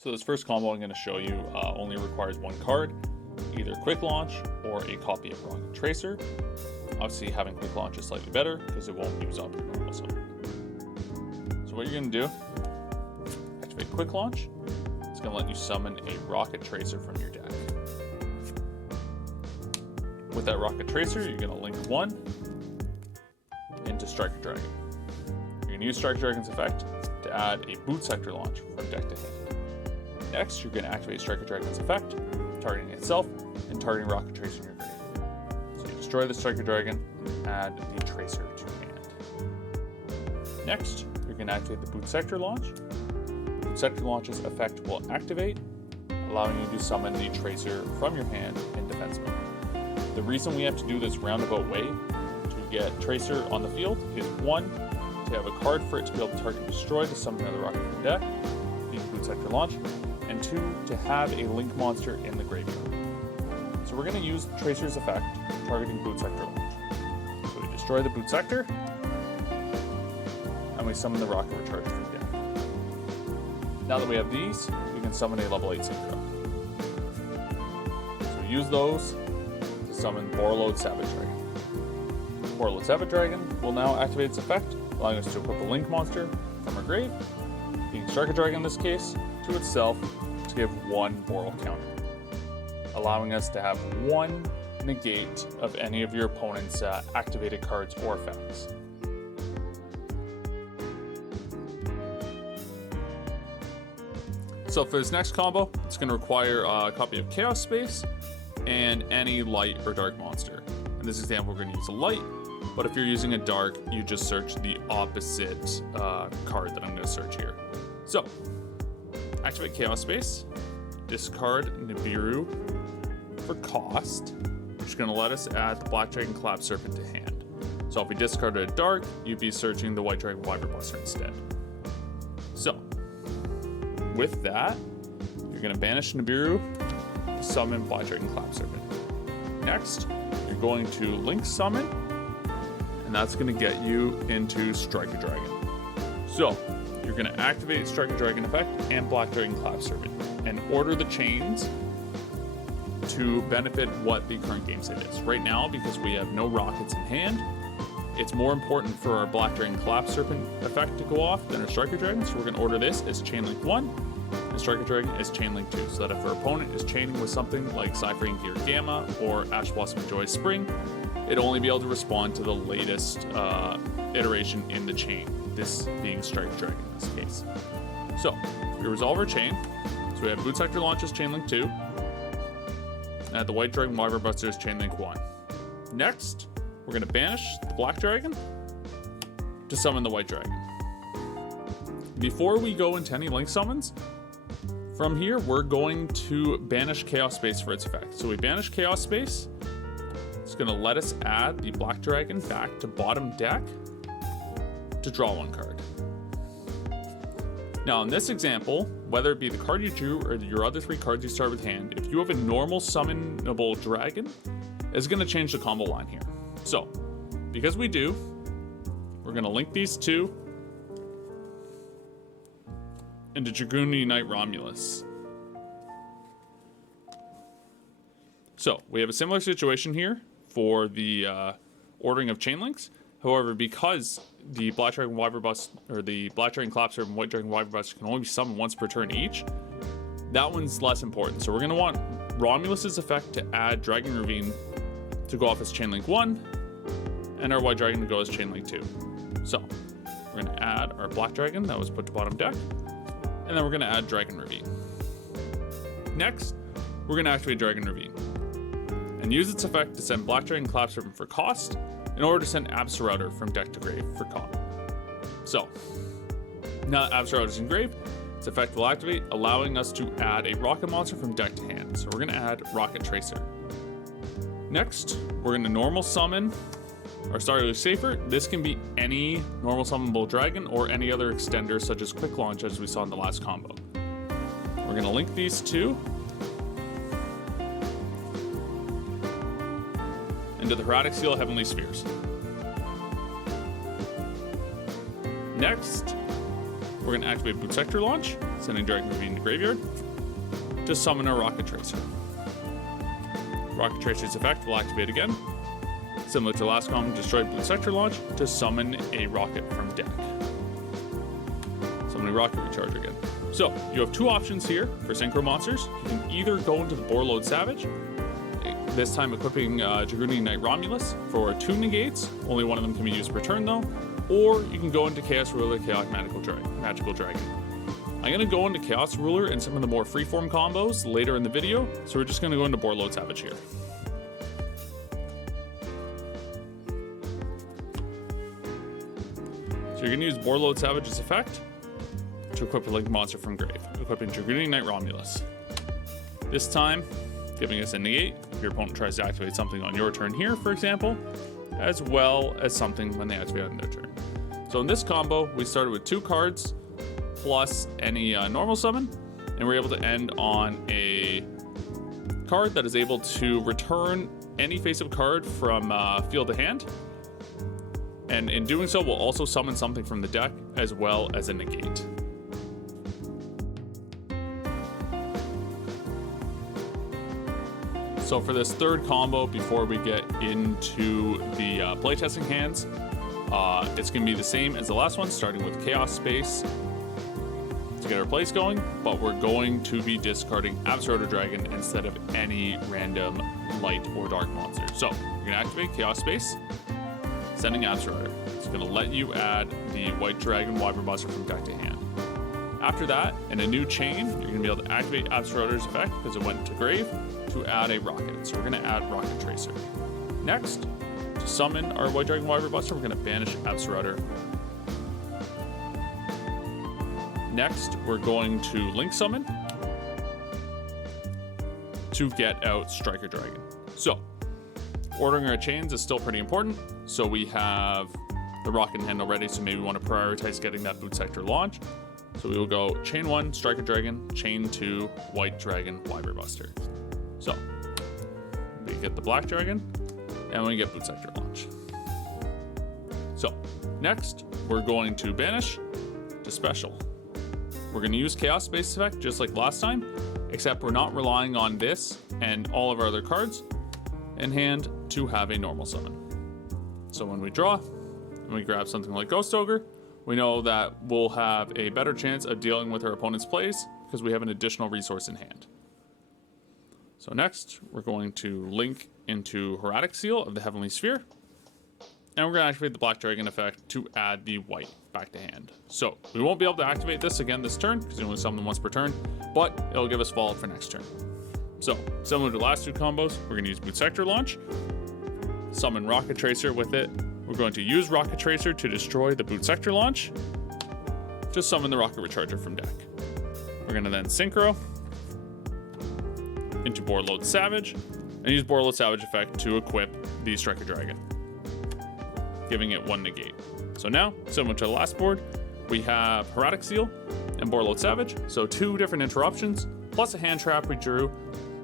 So this first combo I'm going to show you only requires one card, either Quick Launch or a copy of Rocket Tracer. Obviously having Quick Launch is slightly better because it won't use up your normal summon. So what you're going to do, activate Quick Launch. It's going to let you summon a Rocket Tracer from your deck. With that Rocket Tracer, you're going to link one into Striker Dragon. You're going to use Striker Dragon's effect to add a Boot Sector launch from deck to hand. Next, you're going to activate Striker Dragon's effect, targeting itself and targeting Rocket Tracer in your grave. So you destroy the Striker Dragon and add the Tracer to hand. Next, you're going to activate the Boot Sector launch. Boot Sector launch's effect will activate, allowing you to summon the Tracer from your hand in defense mode. The reason we have to do this roundabout way to get Tracer on the field is one, to have a card for it to be able to target and destroy to summon another rocket from deck, the Boot Sector launch, and two, to have a link monster in the graveyard. So we're going to use Tracer's effect targeting Boot Sector launch. So we destroy the Boot Sector, and we summon the rocket recharge from deck. Now that we have these, we can summon a level 8 Synchro. So we use those to summon Borreload Savage Dragon. Borreload Savage Dragon will now activate its effect, allowing us to equip a link monster from our grave, being Striker Dragon in this case, to itself to give one Borrel counter, allowing us to have one negate of any of your opponent's activated cards or effects. So for this next combo, it's going to require a copy of Chaos Space and any light or dark monster. In this example, we're going to use a light, but if you're using a dark, you just search the opposite card that I'm going to search here. So, activate Chaos Space, discard Nibiru for cost, which is going to let us add the Black Dragon Collapse Serpent to hand. So if we discarded a dark, you'd be searching the White Dragon Wyvern Buster instead. So, with that, you're going to banish Nibiru, summon Black Dragon Collapse Serpent. Next, you're going to link summon, and that's going to get you into Striker Dragon. So, you're going to activate Striker Dragon effect and Black Dragon Collapse Serpent and order the chains to benefit what the current game state is. Right now, because we have no rockets in hand, it's more important for our Black Dragon Collapse Serpent effect to go off than our Striker Dragon, so we're going to order this as Chainlink 1 and Striker Dragon as Chainlink 2, so that if our opponent is chaining with something like Cyphering Gear Gamma or Ash Blossom Joy Spring, it'll only be able to respond to the latest iteration in the chain, this being Striker Dragon in this case. So, we resolve our chain. So we have Boot Sector launches Chainlink 2, and the White Dragon Wyvern Buster is Chainlink 1. Next, we're going to banish the Black Dragon to summon the White Dragon. Before we go into any link summons, from here we're going to banish Chaos Space for its effect. So we banish Chaos Space. It's going to let us add the Black Dragon back to bottom deck to draw one card. Now in this example, whether it be the card you drew or your other three cards you start with hand, if you have a normal summonable dragon, it's going to change the combo line here. So, because we do, we're going to link these two into Dragoon Unite Romulus. So, we have a similar situation here for the ordering of chain links. However, because the Black Dragon Wyvern Buster, or the Black Dragon Collapse Serpent and White Dragon Wyvern Buster can only be summoned once per turn each, that one's less important. So we're going to want Romulus's effect to add Dragon Ravine to go off as Chainlink 1, and our White Dragon to go as Chainlink 2. So, we're going to add our Black Dragon that was put to bottom deck, and then we're going to add Dragon Ravine. Next, we're going to activate Dragon Ravine, and use its effect to send Black Dragon Collapse Serpent for cost, in order to send Absolouter from deck to grave for cost. So, now that Absolouter is engraved, its effect will activate, allowing us to add a rocket monster from deck to hand. So we're going to add Rocket Tracer. Next, we're going to normal summon our Starry Safer. This can be any normal summonable dragon or any other extender such as Quick Launch as we saw in the last combo. We're going to link these two into the Heretic Seal Heavenly Spheres. Next, we're going to activate Boot Sector Launch, sending Dragon Ravine to Graveyard, to summon a Rocket Tracer. Rocket Tracer's effect will activate again. Similar to last combo, destroy Boot Sector Launch to summon a Rocket from deck. Summoning Rocket Recharge again. So, you have two options here for Synchro monsters. You can either go into the Boreload Savage, this time equipping Dragoonian Knight Romulus for 2 negates. Only one of them can be used per turn though. Or you can go into Chaos Ruler, Chaotic Magical Dragon. I'm going to go into Chaos Ruler and some of the more freeform combos later in the video, so we're just going to go into Boreload Savage here. So you're going to use Boreload Savage's effect to equip a Link monster from Grave, equipping Dragoonian Knight Romulus. This time, giving us a negate if your opponent tries to activate something on your turn here, for example, as well as something when they activate on their turn. So in this combo, we started with 2 cards plus any normal summon, and we're able to end on a card that is able to return any face-up card from field to hand. And in doing so, we'll also summon something from the deck as well as a negate. So for this third combo, before we get into the playtesting hands, it's going to be the same as the last one, starting with Chaos Space to get our plays going, but we're going to be discarding Absolute Dragon instead of any random light or dark monster. So you're going to activate Chaos Space, sending Absolute. It's going to let you add the White Dragon Wyvern Buster from deck to hand. After that, in a new chain, you're going to be able to activate Absolute's effect because it went to Grave to add a Rocket. So we're going to add Rocket Tracer. Next, to summon our White Dragon Wyvern Buster, we're going to banish Absolute. Next, we're going to Link Summon to get out Striker Dragon. So, ordering our chains is still pretty important. So we have the Rocket Handle ready, so maybe we want to prioritize getting that Boot Sector launch. So we will go Chain 1, Striker Dragon, Chain 2, White Dragon, Wyvern Buster. So, we get the Black Dragon, and we get Boot Sector launch. So, next, we're going to banish to special. We're going to use Chaos Space effect just like last time, except we're not relying on this and all of our other cards in hand to have a normal summon. So when we draw and we grab something like Ghost Ogre, we know that we'll have a better chance of dealing with our opponent's plays because we have an additional resource in hand. So next, we're going to link into Hieratic Seal of the Heavenly Sphere, and we're going to activate the Black Dragon effect to add the white back to hand. So we won't be able to activate this again this turn because you only summon them once per turn, but it'll give us Fallout for next turn. So similar to the last 2 combos, we're going to use Boot Sector launch, summon Rocket Tracer with it. We're going to use Rocket Tracer to destroy the Boot Sector launch to summon the Rocket Recharger from deck. We're going to then Synchro into Boreload Savage and use Boreload Savage effect to equip the Striker Dragon, giving it 1 negate. So now, similar to the last board, we have Hieratic Seal and Boreload Savage, so 2 different interruptions, plus a hand trap we drew.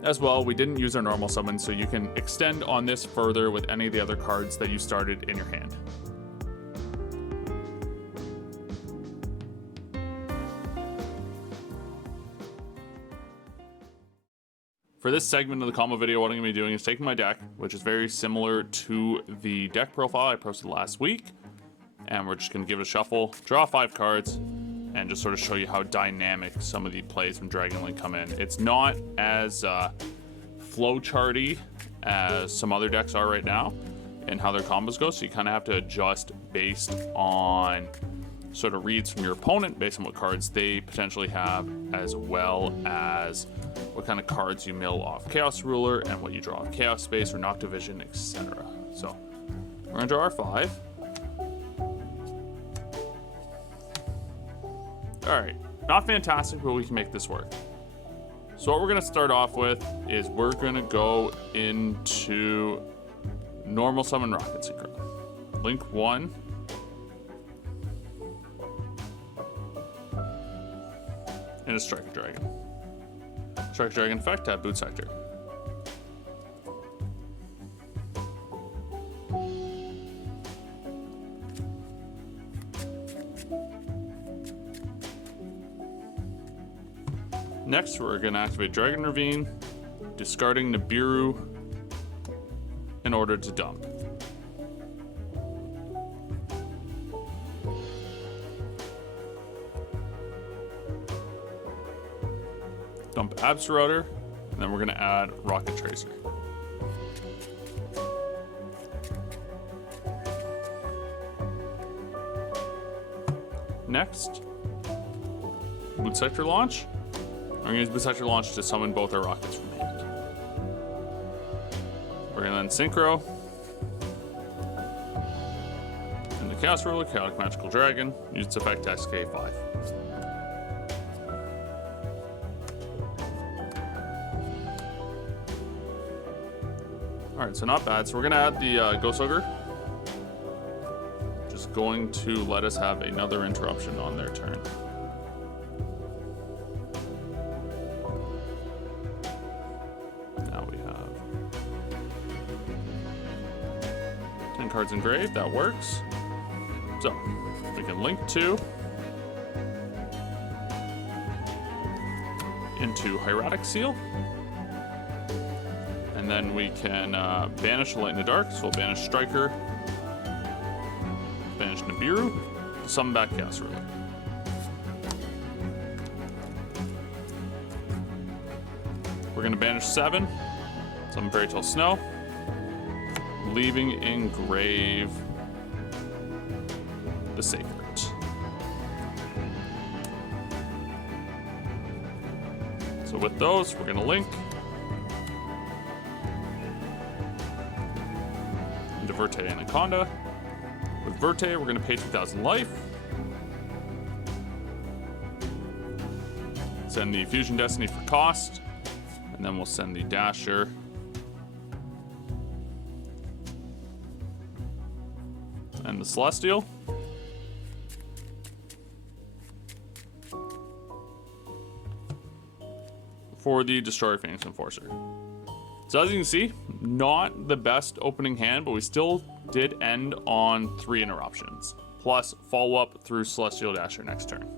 As well, we didn't use our normal summon, so you can extend on this further with any of the other cards that you started in your hand. For this segment of the combo video, what I'm going to be doing is taking my deck, which is very similar to the deck profile I posted last week, and we're just going to give it a shuffle, draw 5 cards, and just sort of show you how dynamic some of the plays from Dragon Link come in. It's not as flowcharty as some other decks are right now and how their combos go, so you kind of have to adjust based on sort of reads from your opponent, based on what cards they potentially have, as well as what kind of cards you mill off Chaos Ruler and what you draw off Chaos Space or Noctivision, etc. So we're going to draw our 5. Alright, not fantastic, but we can make this work. So what we're going to start off with is we're going to go into normal summon Rocket Synchro. Link 1. And a Striker Dragon. Striker Dragon effect at Boot Sector. Next, we're going to activate Dragon Ravine, discarding Nibiru in order to dump. Dump Absorrouter, and then we're going to add Rocket Tracer. Next, Boot Sector Launch. I'm going to use Boot Sector Launch to summon both our rockets from hand. We're going to then Synchro. And the Chaos Ruler, Chaotic Magical Dragon, use its effect SK5. Alright, so not bad. So we're going to add the Ghost Ogre. Just going to let us have another interruption on their turn. Now we have 10 cards engraved. That works. So we can link 2 into Hieratic Seal. And then we can banish Light in the Dark. So we'll banish Striker, banish Nibiru, summon back Chaos Ruler. We're going to banish 7, summon Fairy Tale Snow, leaving engrave the Sacred. So with those, we're going to link into Verte and Anaconda. With Verte, we're going to pay 2,000 life. Send the Fusion Destiny for cost. And then we'll send the Dasher. And the Celestial. For the Destroyer Phoenix Enforcer. So as you can see, not the best opening hand, but we still did end on 3 interruptions, plus follow up through Celestial Dasher next turn.